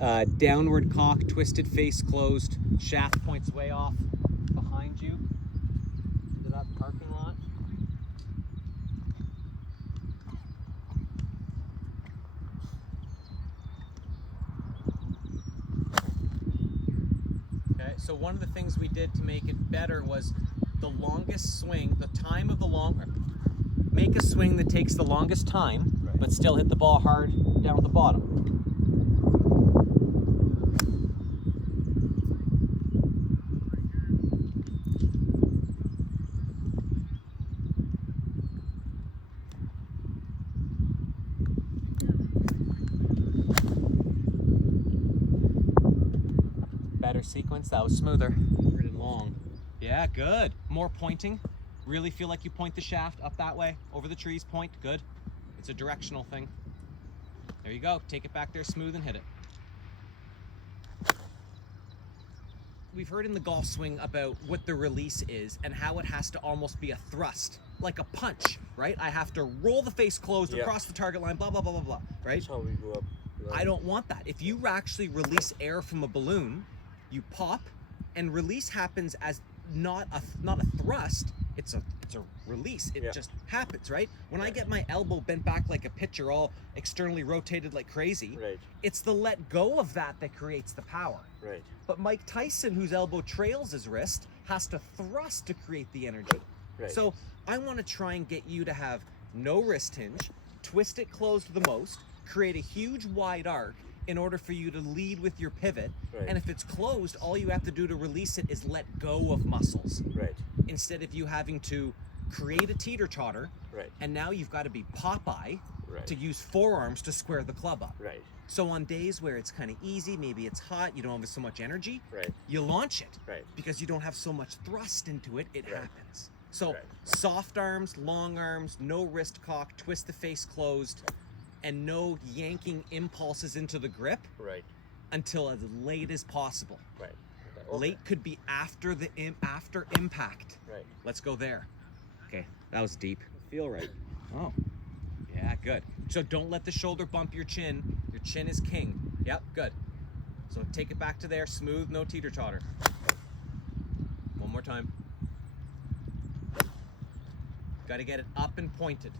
Downward cock, twisted face closed, shaft points way off behind you into that parking lot. Okay, so one of the things we did to make it better was the longest swing, the time of the make a swing that takes the longest time, right, but still hit the ball hard down at the bottom. Better sequence, that was smoother. Pretty long. Yeah, good. More pointing. Really feel like you point the shaft up that way, over the trees, point, good. It's a directional thing. There you go, take it back there smooth and hit it. We've heard in the golf swing about what the release is and how it has to almost be a thrust, like a punch, right? I have to roll the face closed across the target line, blah, blah, blah, blah, blah, right? That's how we grew up. I don't want that. If you actually release air from a balloon, you pop, and release happens as not a thrust, it's a release. It just happens, right? When I get my elbow bent back like a pitcher, all externally rotated like crazy, it's the let go of that creates the power. Right. But Mike Tyson, whose elbow trails his wrist, has to thrust to create the energy. Right. So I want to try and get you to have no wrist hinge, twist it closed the most, create a huge wide arc in order for you to lead with your pivot. Right. And if it's closed, all you have to do to release it is let go of muscles. Right. Instead of you having to create a teeter-totter, right, and now you've got to be Popeye right, to use forearms to square the club up. Right. So on days where it's kind of easy, maybe it's hot, you don't have so much energy, right, you launch it. Right. Because you don't have so much thrust into it, it Right. happens. So Right. soft arms, long arms, no wrist cock, twist the face closed, and no yanking impulses into the grip right, until as late as possible. right. Okay. Late could be after the after impact. Right. Let's go there. Okay, that was deep. Feel right. Oh, yeah, good. So don't let the shoulder bump your chin. Your chin is king. Yep, good. So take it back to there, smooth, no teeter-totter. One more time. Got to get it up and pointed.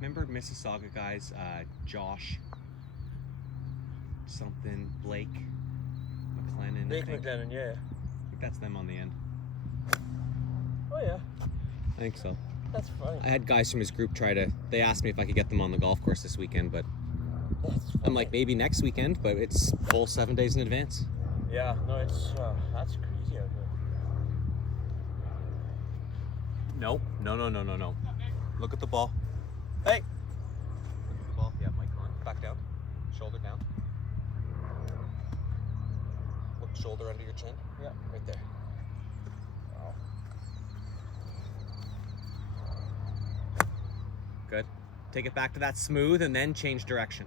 Remember Mississauga guys, Josh something, Blake McLennan. Blake I think. McLennan, yeah. I think that's them on the end. Oh yeah. I think so. That's funny. I had guys from his group they asked me if I could get them on the golf course this weekend, but That's funny. I'm like, maybe next weekend, but it's full 7 days in advance. Yeah, no, it's that's crazy out here. No. Look at the ball. Hey! Look at the ball. Yeah, mic on. Back down. Shoulder down. Look, shoulder under your chin. Yeah, right there. Wow. Good. Take it back to that smooth and then change direction.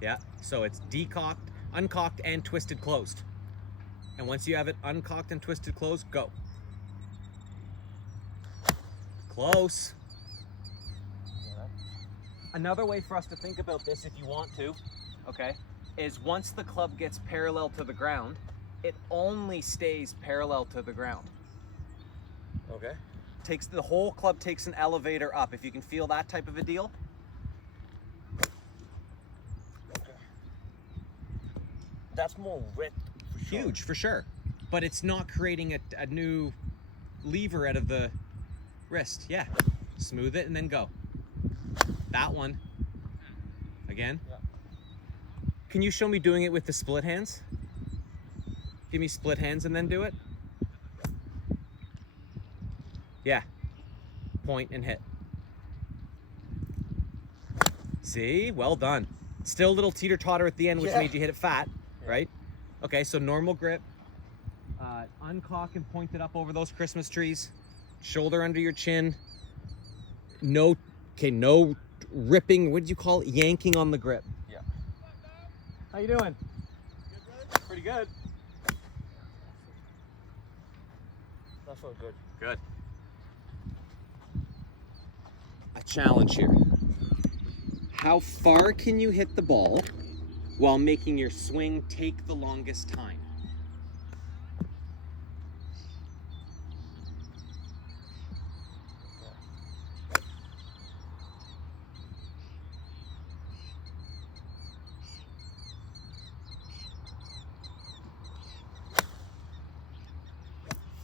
Yeah, so it's decocked, uncocked, and twisted closed. And once you have it uncocked and twisted closed, go. Close. Another way for us to think about this, if you want to, okay, is once the club gets parallel to the ground, it only stays parallel to the ground. Okay. The whole club takes an elevator up. If you can feel that type of a deal. Okay. That's more width. For sure. Huge, for sure. But it's not creating a new lever out of the wrist. Yeah. Smooth it and then go. That one. Again. Yeah. Can you show me doing it with the split hands? Give me split hands and then do it. Yeah. Point and hit. See? Well done. Still a little teeter-totter at the end, which made you hit it fat, right? Okay, so normal grip. Uncock and point it up over those Christmas trees. Shoulder under your chin. No ripping, what did you call it? Yanking on the grip. Yeah. How you doing? Good, Pretty good. that felt good. Good. A challenge here. How far can you hit the ball while making your swing take the longest time?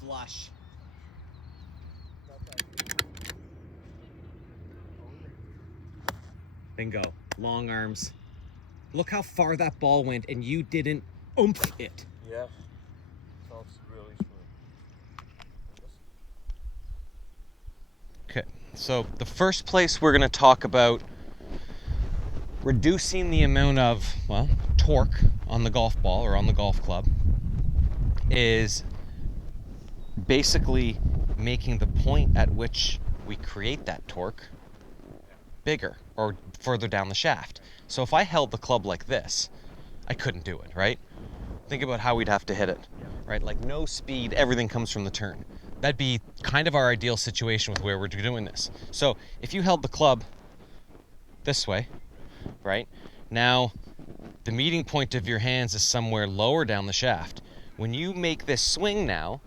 Flush. Bingo. Long arms. Look how far that ball went and you didn't oomph it. Yeah. Felt really smooth. Okay, so the first place we're going to talk about reducing the amount of, well, torque on the golf ball or on the golf club is basically making the point at which we create that torque bigger or further down the shaft. So if I held the club like this, I couldn't do it, right? Think about how we'd have to hit it, right? Like no speed, everything comes from the turn. That'd be kind of our ideal situation with where we're doing this. So if you held the club this way, right? Now the meeting point of your hands is somewhere lower down the shaft. When you make this swing now,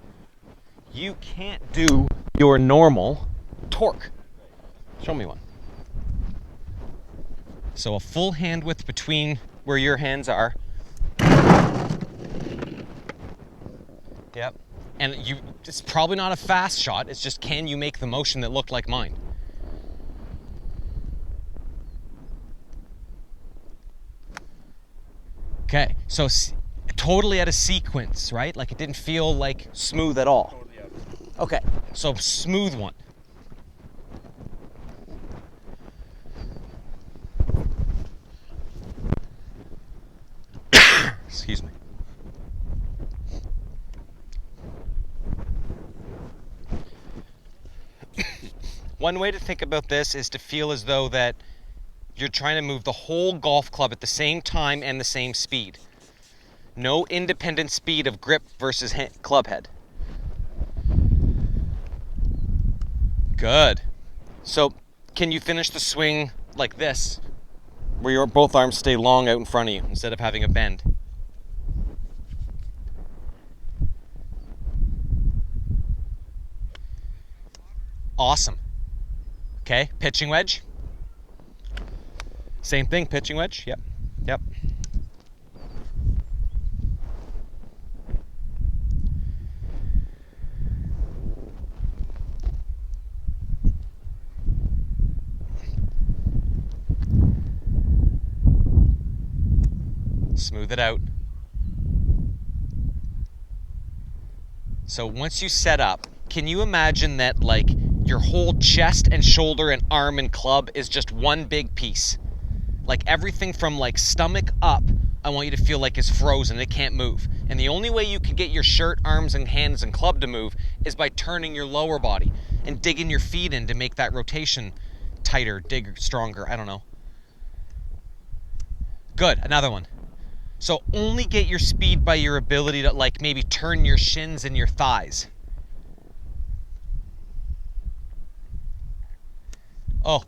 you can't do your normal torque. Show me one. So a full hand width between where your hands are. Yep. And it's probably not a fast shot. It's just, can you make the motion that looked like mine? Okay, so totally out of sequence, right? Like it didn't feel like smooth at all. Totally out. Okay, so smooth one. Excuse me. One way to think about this is to feel as though that you're trying to move the whole golf club at the same time and the same speed. No independent speed of grip versus club head. Good. So, can you finish the swing like this, where your both arms stay long out in front of you instead of having a bend? Awesome. Okay, pitching wedge. Same thing, pitching wedge. Yep. Yep. Smooth it out. So once you set up, can you imagine that like your whole chest and shoulder and arm and club is just one big piece? Like everything from like stomach up, I want you to feel like is frozen, it can't move. And the only way you can get your shirt, arms and hands and club to move is by turning your lower body and digging your feet in to make that rotation tighter, stronger, I don't know. Good, another one. So only get your speed by your ability to like maybe turn your shins and your thighs. Oh,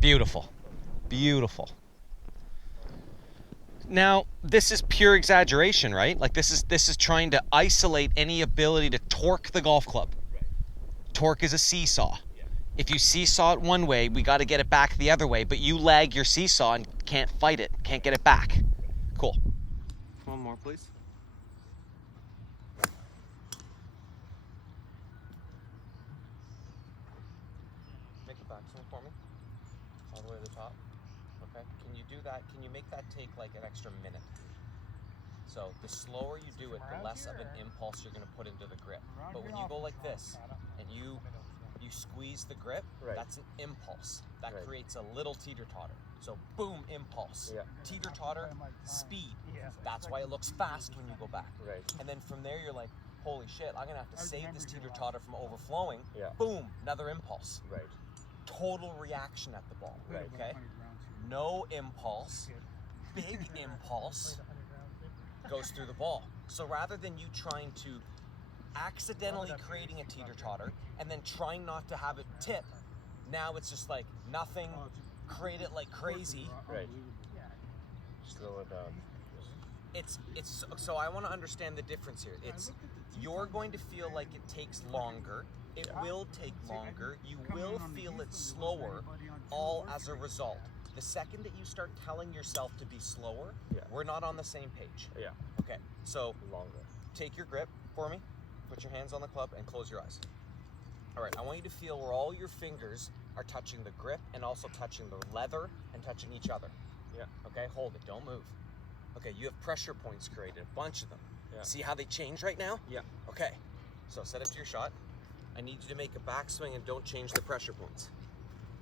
beautiful, beautiful. Now, this is pure exaggeration, right? Like this is trying to isolate any ability to torque the golf club. Right. Torque is a seesaw. Yeah. If you seesaw it one way, we got to get it back the other way, but you lag your seesaw and can't fight it, can't get it back. Cool. One more, please. Make a backswing for me. All the way to the top. Okay. Can you do that? Can you make that take like an extra minute? So the slower you do it, the less of an impulse you're going to put into the grip. But when you go like this and you squeeze the grip, Right. that's an impulse. That Right. creates a little teeter-totter. So boom, impulse. Yeah. Teeter-totter, speed. That's why it looks fast when you go back. Right. And then from there you're like, holy shit, I'm going to have to save this teeter-totter from overflowing. Yeah. Boom, another impulse. Right. total reaction at the ball. Right. Okay. No impulse. Big impulse goes through the ball. So rather than you trying to accidentally creating a teeter-totter and then trying not to have it tip, now it's just like nothing, create it like crazy. Right. Slow it down. It's so I want to understand the difference here. It's you're going to feel like it takes longer. It will take longer. You will feel it slower, all as a result. The second that you start telling yourself to be slower, we're not on the same page. Yeah. Okay, so Longer. take your grip for me, put your hands on the club, and close your eyes. All right, I want you to feel where all your fingers are touching the grip and also touching the leather and touching each other. Yeah. Okay, hold it, don't move. Okay, you have pressure points created, a bunch of them. Yeah. See how they change right now? Yeah. Okay, so set it to your shot. I need you to make a backswing and don't change the pressure points.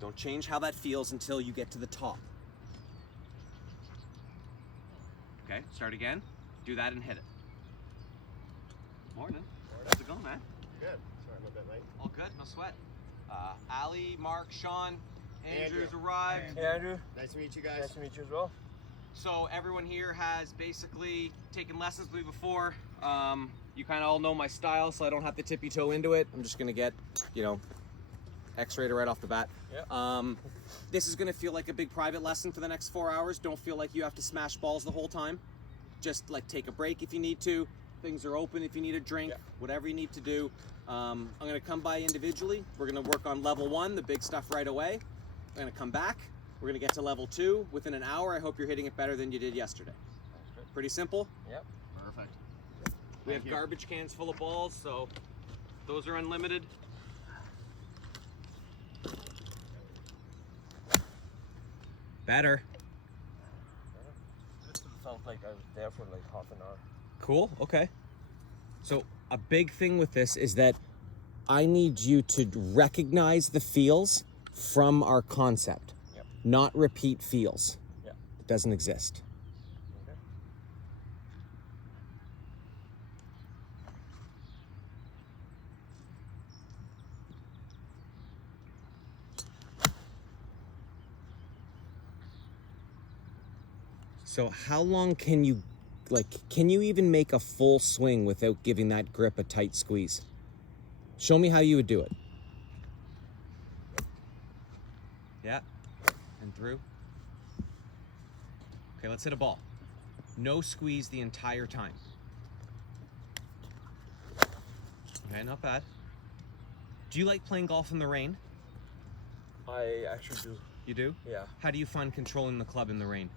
Don't change how that feels until you get to the top. Okay, start again. Do that and hit it. Morning. How's it going, man? Good. Sorry, I'm a bit late. All good, no sweat. Ali, Mark, Sean, Andrew's Andrew. arrived. Hey, Andrew. Nice to meet you guys. Nice to meet you as well. So everyone here has basically taken lessons with me before. You kind of all know my style, so I don't have to tippy toe into it. I'm just gonna get, X-rated right off the bat. Yeah. This is gonna feel like a big private lesson for the next 4 hours. Don't feel like you have to smash balls the whole time. Just like take a break if you need to. Things are open if you need a drink, whatever you need to do. I'm gonna come by individually. We're gonna work on level 1, the big stuff right away. I'm gonna come back. We're gonna get to level 2 within an hour. I hope you're hitting it better than you did yesterday. Pretty simple? Yep. Perfect. We have Thank you. garbage cans full of balls, so those are unlimited. Better. Felt like I was there for like half an hour. Cool, okay. So a big thing with this is that I need you to recognize the feels from our concept, Yep. not repeat feels. Yep. It doesn't exist. Okay. So how long can you even make a full swing without giving that grip a tight squeeze? Show me how you would do it. Yeah, and through. Okay, let's hit a ball. No squeeze the entire time. Okay, not bad. Do you like playing golf in the rain? I actually do. You do? Yeah. How do you find controlling the club in the rain?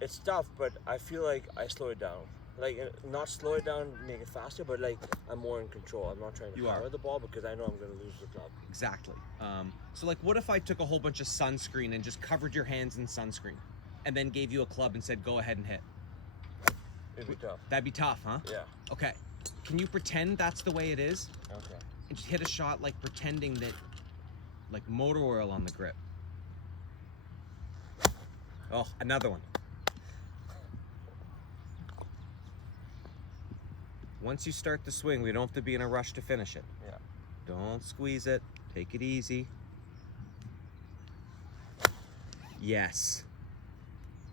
It's tough, but I feel like I slow it down. Like, not slow it down, make it faster, but like I'm more in control. I'm not trying to You are. power the ball because I know I'm going to lose the club. Exactly. So like, what if I took a whole bunch of sunscreen and just covered your hands in sunscreen and then gave you a club and said, go ahead and hit? It'd be tough. That'd be tough, huh? Yeah. Okay. Can you pretend that's the way it is? Okay. And just hit a shot like pretending that, like motor oil on the grip. Oh, another one. Once you start the swing, we don't have to be in a rush to finish it. Yeah. Don't squeeze it. Take it easy. Yes.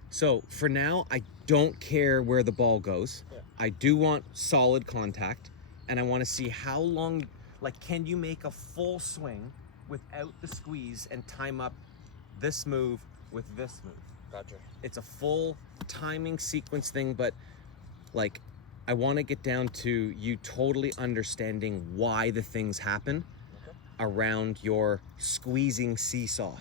So for now, I don't care where the ball goes. Yeah. I do want solid contact, and I want to see how long, like, can you make a full swing without the squeeze and time up this move with this move? Gotcha. It's a full timing sequence thing, but like, I want to get down to you totally understanding why the things happen Okay. around your squeezing seesaw.